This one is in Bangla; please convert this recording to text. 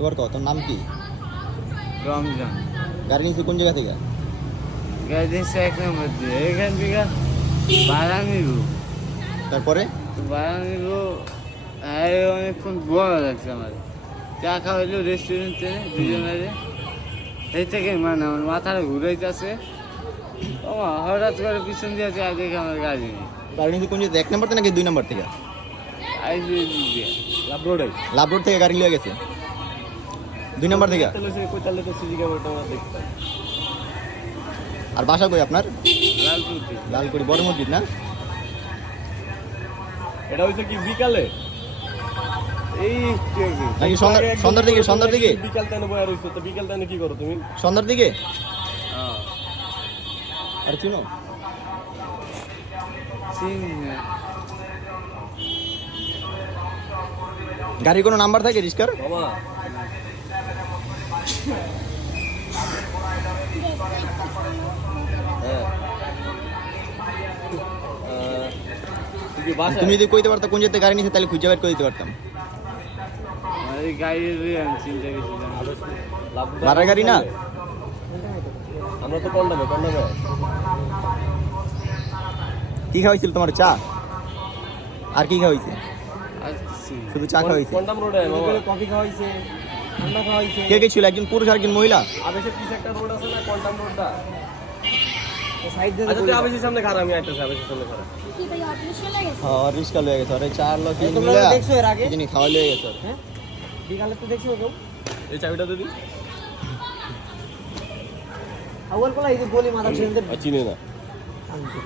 এবার কত তোর নাম কি? রমজান। গাড়ি নিয়েছি কোন জায়গা থেকে? গাড়ি দিচ্ছে 1 নম্বর দিয়ে, এখান থেকে ভাড়া নিব। তারপরে ভাড়া নিব, অনেকক্ষণ বড় লাগছে আমার। চা খাওয়াইলো রেস্টুরেন্টে দুজনের, এই থেকে মানে আমার মাথাটা ঘুরাইতেছে। ও হঠাৎ করে পিছন দিয়ে চা দেখে আমার গাড়ি নেই। গাড়ি নিয়েছি কোন জায়গা, 1 নম্বর থেকে নাকি 2 নম্বর থেকে? আইসি দিয়ে লাভ রোডে লাভ রোড থেকে গাড়ি লিয়ে গেছে 2 নম্বর থেকে। কোথালে তো সিজি ক্যামেরাটা আমরা দেখতাম। আর বাসা কই আপনার? লালপুরতে। লালকুড়ি বড় মসজিদ না? এটা হইছে কি বিকালে এই একটু আগে। নাকি সন্ধ্যার দিকে? সন্ধ্যার দিকে? বিকাল টাইমে বয়া রইছো, তো বিকাল টাইমে কি করো তুমি? সন্ধ্যার দিকে? হ্যাঁ। আর চিনো? চিনি না। গাড়ির কোনো নাম্বার থাকে রিস্কার? বাবা হ্যাঁ তুই কি বাসায়? তুমি যদি কইতে পারতা কোন জায়গাতে গাড়ি নিয়েছে তাহলে খুঁজে বের করে দিতে পারতাম। আমার এই গাড়ির আমি চিন্তা করছিলাম। লাভ- ভাড়ার গাড়ি না? আমরা তো কন্ডামে কি খাওয়াইছিল তোমার? চা আর কি খাওয়াইছে? আর কিছু না। শুধু চা খাওয়াইছে? কন্ডাম রোডে কফি খাওয়াইছে, ঠান্ডা খাওয়াইছে। কে কে ছিল? একজন পুরুষ আর একজন মহিলা? আবেশের পিছে একটা রোড আছে না, কন্ডাম রোডটা? সাইড দিয়ে আচ্ছা তুই আবেশের সামনে খারাপ, আমি আইতেছি আবেশের সামনে খারাপ। কি ভাই আপনি চলে গেছে? হ্যাঁ রিস্কা লয়ে গেছে। আরে চার লোক তোমরা দেখছো এর আগে? যিনি খাওয়া লয়ে গেছে। হ্যাঁ বিকালে তো দেখছো কেউ? এই চাবিটা দিদি আউয়াল কোলা এই যে বলি মাথা ছেড়ে চিনে না। আনতে